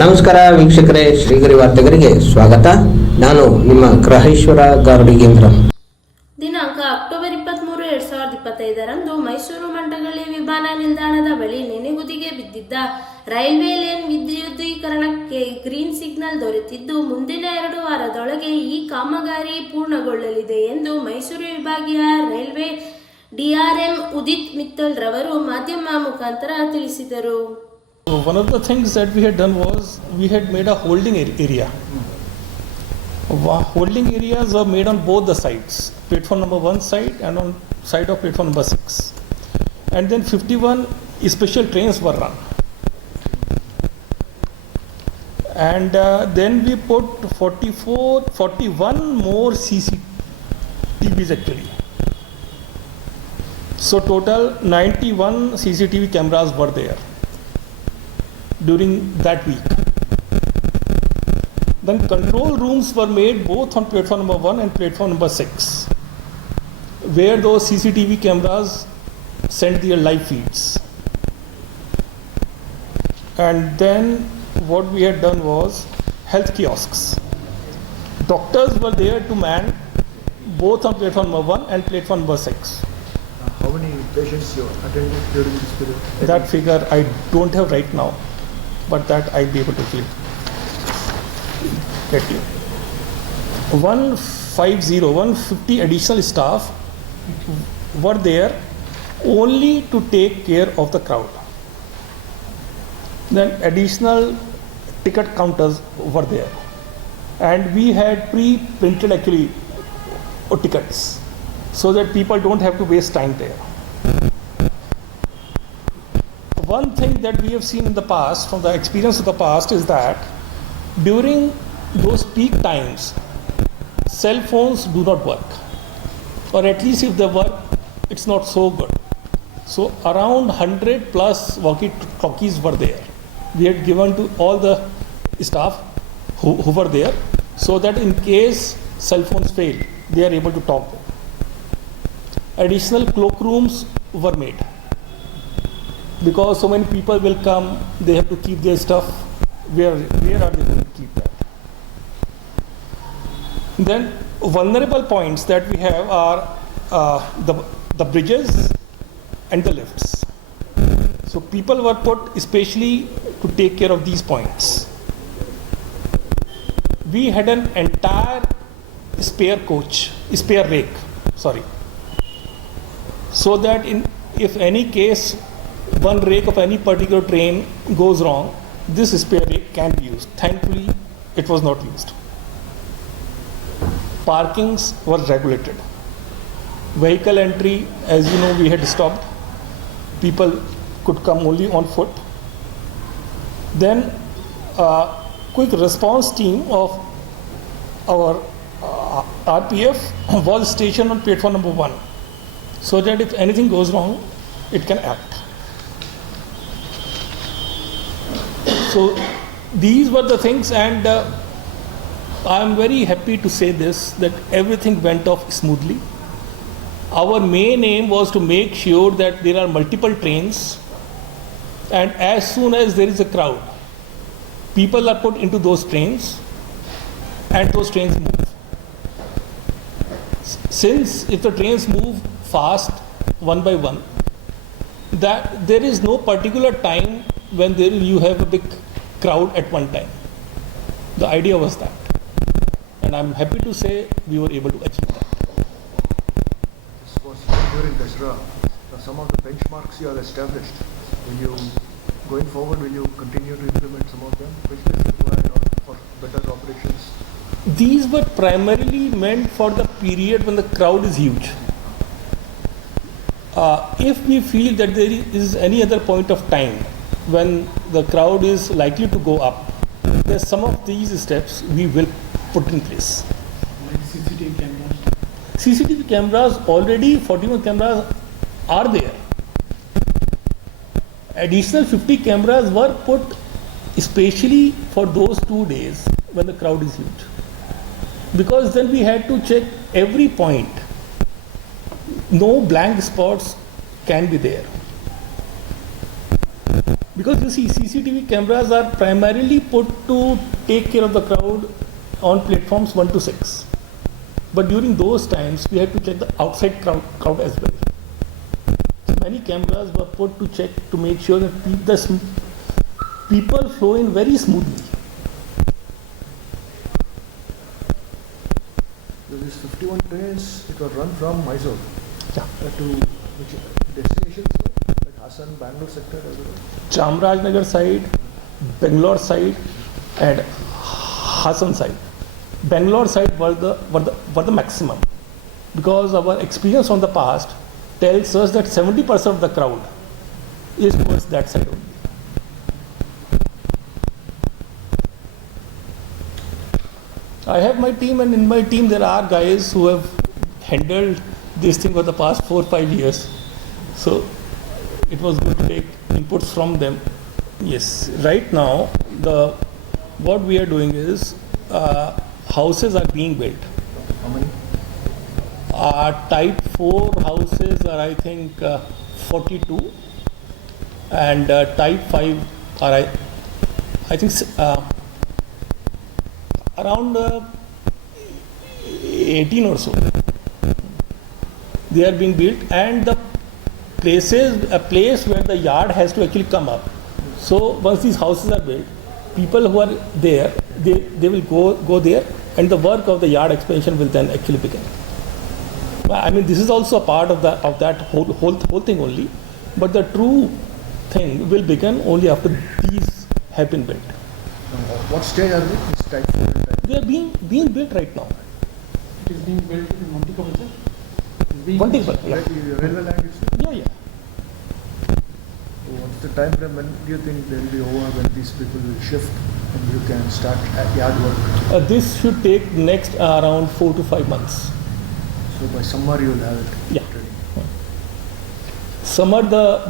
ನಮಸ್ಕಾರ ವೀಕ್ಷಕರೇ, ಶ್ರೀಗರಿ ವಾರ್ತೆಗರಿಗೆ ಸ್ವಾಗತ. ನಾನು ನಿಮ್ಮ ಗ್ರಹೇಶ್ವರ ಗಾರ್ಡಿಗೇಂದ್ರ. ದಿನಾಂಕ ಅಕ್ಟೋಬರ್ 23, 2025ರಂದು ಮೈಸೂರು ಮಂಟಗಳ್ಳಿ ವಿಮಾನ ನಿಲ್ದಾಣದ ಬಳಿ ನೆನೆಗುದಿಗೆ ಬಿದ್ದಿದ್ದ ರೈಲ್ವೆ ಲೇನ್ ವಿದ್ಯುದೀಕರಣಕ್ಕೆ ಗ್ರೀನ್ ಸಿಗ್ನಲ್ ದೊರೆತಿದ್ದು, ಮುಂದಿನ 2 ವಾರದೊಳಗೆ ಈ ಕಾಮಗಾರಿ ಪೂರ್ಣಗೊಳ್ಳಲಿದೆ ಎಂದು ಮೈಸೂರು ವಿಭಾಗೀಯ ರೈಲ್ವೆ ಡಿಆರ್ಎಂ ಉದಿತ್ ಮಿತ್ತಲ್ ರವರು ಮಾಧ್ಯಮ ಮುಖಾಂತರ ತಿಳಿಸಿದರು. One of the things that we had done was we had made a holding area. Holding areas were made on both the sides, platform number 1 side and on side of platform number 6. And then 51 special trains were run. And then we put 41 more CCTVs actually. So total 91 CCTV cameras were there during that week. Then control rooms were made both on platform number 1 and platform number 6, where those CCTV cameras sent their live feeds. And then what we had done was health kiosks. Doctors were there to man both on platform number 1 and platform number 6. How many patients you attended during this period? That figure I don't have right now, but that I'll be able to get you. 150 additional staff were there only to take care of the crowd. Then additional ticket counters were there, and we had pre-printed actually tickets so that people don't have to waste time there. One thing that we have seen in the past, from the experience of the past, is that during those peak times, cell phones do not work, or at least if they work, it's not so good. So around 100 plus walkie-talkies were there. We had given to all the staff who were there, so that in case cell phones fail, they are able to talk. Additional cloakrooms were made, because so many people will come, they have to keep their stuff. Where are they going to keep that? Then vulnerable points that we have are the bridges and the lifts. So people were put especially to take care of these points. We had an entire spare rake, so that if any case one rake of any particular train goes wrong, this spare rake can be used. Thankfully, it was not used. Parkings were regulated. Vehicle entry, as you know, we had stopped. People could come only on foot. Then quick response team of our RPF was stationed on platform number 1, so that if anything goes wrong, it can act. So these were the things, and I am very happy to say this, that everything went off smoothly. Our main aim was to make sure that there are multiple trains, and as soon as there is a crowd, people are put into those trains, and those trains move. Since if the trains move fast, one by one, that there is no particular time when you have a big crowd at one time. The idea was that, and I'm happy to say we were able to achieve that. This was during Dasra. Some of the benchmarks you have established, going forward, will you continue to implement some of them, which is required for better operations? These were primarily meant for the period when the crowd is huge. If we feel that there is any other point of time when the crowd is likely to go up, then some of these steps we will put in place. Like CCTV cameras? CCTV cameras, already 41 cameras are there. Additional 50 cameras were put especially for those 2 days when the crowd is huge, because then we had to check every point. No blank spots can be there. Because you see, CCTV cameras are primarily put to take care of the crowd on platforms 1 to 6. But during those times, we had to check the outside crowd as well. So many cameras were put to check to make sure that people flow in very smoothly. So these 51 trains, it was run from Mysore Yeah. to which destinations? Like Hassan, Bangalore sector as well? Chamarajanagar side, Bangalore side, and Hassan side. Bangalore side were the maximum, because our experience from the past tells us that 70% of the crowd is towards that side only. I have my team, and in my team there are guys who have handled this thing for the past 4 or 5 years. So it was good to take inputs from them. Yes, right now what we are doing is houses are being built. How many? Type 4 houses are, I think, 42, and type 5 are, I think, around 18 or so. They are being built, and the a place where the yard has to actually come up. So once these houses are built, people who are there, they will go there, and the work of the yard expansion will then actually begin. I mean, this is also a part of that whole thing only, but the true thing will begin only after these have been built. What stage are they? This type 4 and type? They are being built right now. It is being built in Monticable, sir. It is being One table, yeah. Railway line itself? Yeah. So what's the time frame? When do you think they will be over, when these people will shift and you can start at yard work? This should take next around 4 to 5 months. So by summer you will have it Yeah. ready.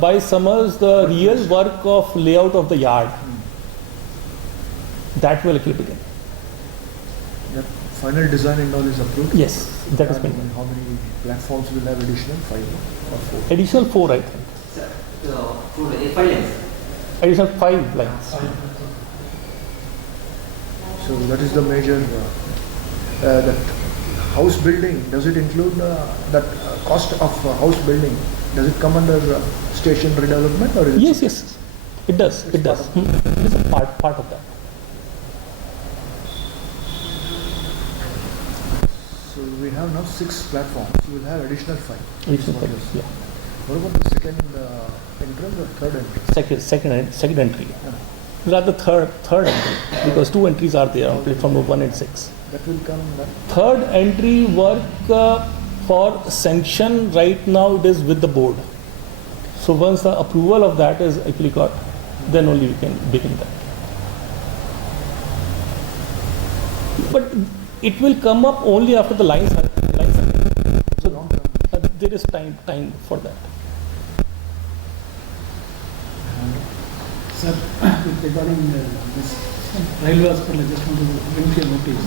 By summers, the real work of layout of the yard, that will actually begin. That final design and all is approved? Yes, that has And been done. how many platforms will have additional? 5 or 4? Additional 4, I think. For the 5 lanes. Additional 5 lines. So that is the major, that house building, does it include that cost of house building? Does it come under station redevelopment or is it? Yes, it does. It does. It is a part of that. So we have now 6 platforms, you will have additional 5. Additional Is what 5, you're saying. yeah. What about the second entrance or third entrance? Second entry. Yeah. Rather third entry, because 2 entries are there on platform 1 and 6. That will come that. Third entry work for sanction right now, it is with the board. So once the approval of that is actually got, then only we can begin that. But it will come up only after the lines are there. So Long term. there is time for that. Sir, regarding this railway hospital, I just want to bring to your notice.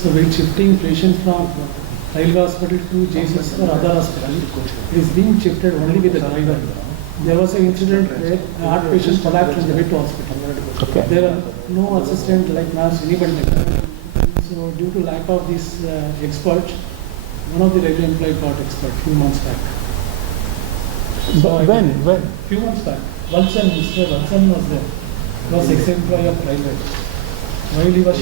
So when shifting patients from railway hospital to JCS or other hospital, it is being shifted only with the driver. There was an incident where a heart patient collapsed on the way to hospital. Okay. There were no assistant like nurse, anybody. So due to lack of this expert, one of the railway employee got expert few months back. But when? Few months back. Mr. Valsan was there. He was ex-employee of railway. While he was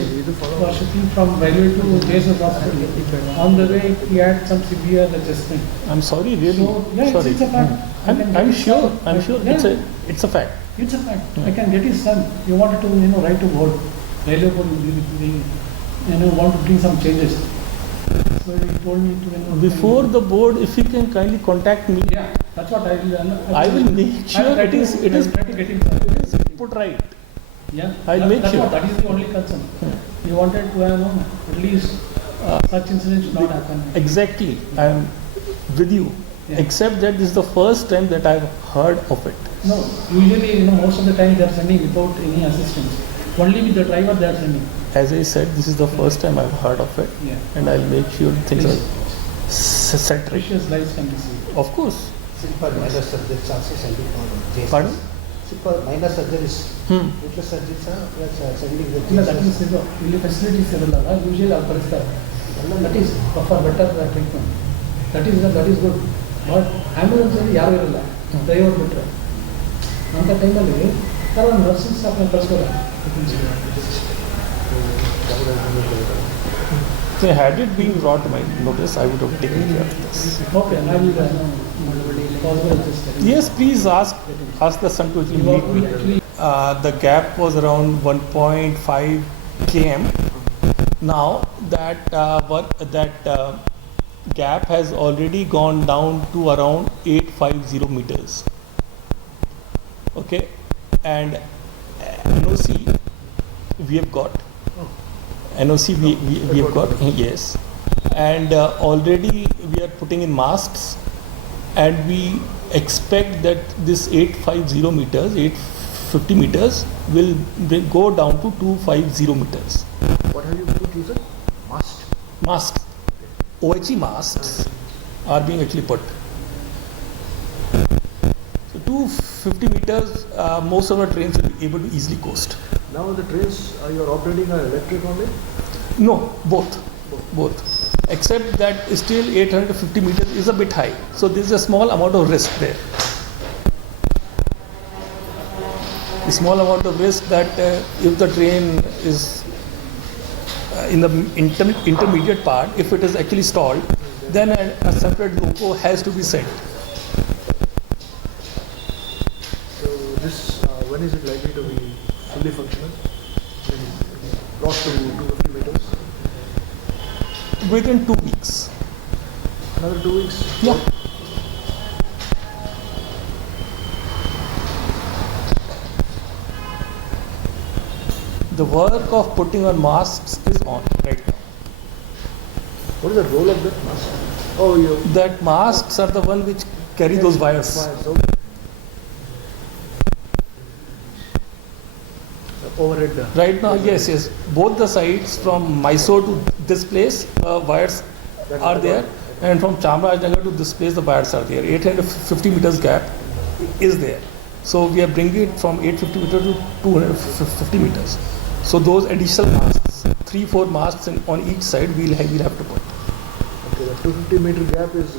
shifting from railway to JSS hospital, on the way he had some severe adjustment. I'm sorry, really. So, yeah, sorry. it's a fact. I'm sure. Yeah. It's a fact. It's a fact. I can get his son. He wanted to, write to board. Railway board, want to bring some changes. So he told me to, Before the board, if you can kindly contact me, Yeah, that's what I will. I will make sure it is try to get him. put right. Yeah, I'll make that's sure. That is the only concern. He wanted to have, at least such incidents should not happen. Exactly, I am with you. Yeah. Except that this is the first time that I've heard of it. No, usually, most of the time they are sending without any assistance. Only with the driver they are sending. As I said, this is the first time I've heard of it, Yeah. and I'll make sure things Please. are set right. Precious lives can be saved. Of course. For minor subjects also sending for JSS. Pardon? minor surgeries. Little surgeries are sending the ಇಲ್ಲ that is ಇದು ಇಲ್ಲಿ facilities ಇರಲ್ಲ usually ಅವ್ರು ಕಳಿಸ್ತಾರೆ that is for better treatment that is good but ಆ್ಯಂಬುಲೆನ್ಸಲ್ಲಿ ಯಾರೂ ಇರಲ್ಲ driver ಬಿಟ್ಟರೆ ಅಂಥ ಟೈಮಲ್ಲಿ ಯಾರೋ ಒಂದು ನರ್ಸಿಂಗ್ ಸ್ಟಾಫ್ನ ಕಳಿಸ್ಕೊಲ್ಲ. So had it been brought to my notice, I would have taken care of this. Okay, I will possible just Yes, please ask the son to actually meet me. The gap was around 1.5 km. Now that gap has already gone down to around 850 meters. Okay, and NOC we have got. NOC we have got, yes, and already we are putting in masks, and we expect that this 850 meters, 850 meters will go down to 250 meters. What have you put, you said? Masks, OHE masks are being actually put. So 250 meters, most of our trains will be able to easily coast. Now the trains you are operating are electric only? No, both. Except that still 850 meters is a bit high. So there is a small amount of risk there. A small amount of risk that if the train is in the intermediate part, if it is actually stalled, then a separate loco has to be sent. So this, when is it likely to be fully functional? Brought to 250 meters? Within 2 weeks. Another 2 weeks? Yeah. The work of putting on masks is on right now. What is the role of that mask? Oh, That masks are the one which carry those wires. Okay. Overhead. Right now, yes. Both the sides from Mysore to this place, wires are there, and from Chamarajanagar to this place, the wires are there. 850 meters gap is there. So we are bringing it from 850 meters to 250 meters. So those additional masks, 3-4 masks on each side, we'll have to put. Okay, the 250 meter gap is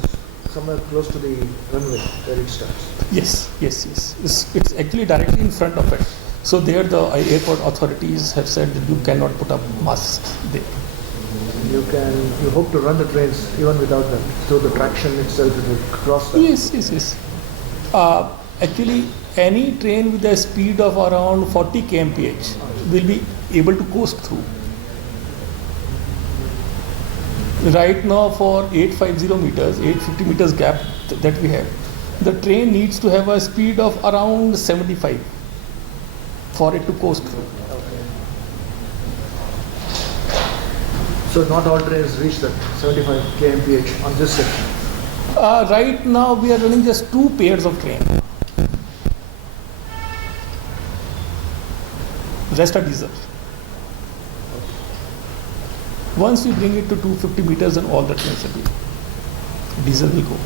somewhere close to the runway where it starts. Yes. It's actually directly in front of it. So there the airport authorities have said that you cannot put up masks there. You hope to run the trains even without them. So the traction itself will cross that. Yes. Actually, any train with a speed of around 40 kmph will be able to coast through. Right now for 850 meters, 850 meters gap that we have, the train needs to have a speed of around 75 for it to coast through. Okay. So not all trains reach that 75 kmph on this section? Right now we are running just 2 pairs of train. Rest are diesel. Once we bring it to 250 meters, then all the trains will be diesel will go.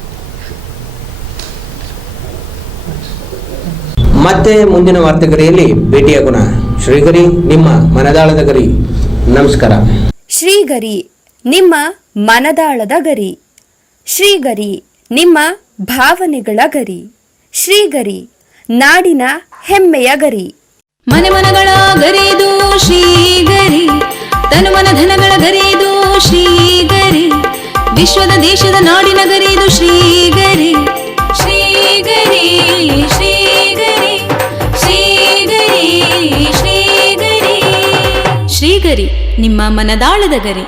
ಮತ್ತೆ ಮುಂದಿನ ವಾರ್ತೆಗರಿಯಲ್ಲಿ ಭೇಟಿಯಾಗೋಣ. ಶ್ರೀಗರಿ, ನಿಮ್ಮ ಮನದಾಳದ ಗರಿ. ನಮಸ್ಕಾರ. ಶ್ರೀಗರಿ, ನಿಮ್ಮ ಮನದಾಳದ ಗರಿ. ಶ್ರೀಗರಿ, ನಿಮ್ಮ ಭಾವನೆಗಳ ಗರಿ. ಶ್ರೀಗರಿ, ನಾಡಿನ ಹೆಮ್ಮೆಯ ಗರಿ. ಮನೆ ಮನಗಳ ಗರಿದು ಶ್ರೀಗರಿ, ತನು ಮನ ಧನಗಳ ಗರಿದು ಶ್ರೀಗರಿ, ವಿಶ್ವದ ದೇಶದ ನಾಡಿನ ಗರಿದು ಶ್ರೀಗರಿ. ಶ್ರೀಗರಿ ಶ್ರೀಗರಿ ಶ್ರೀಗರಿ ಶ್ರೀಗರಿ ಶ್ರೀಗರಿ, ನಿಮ್ಮ ಮನದಾಳದ ಗರಿ.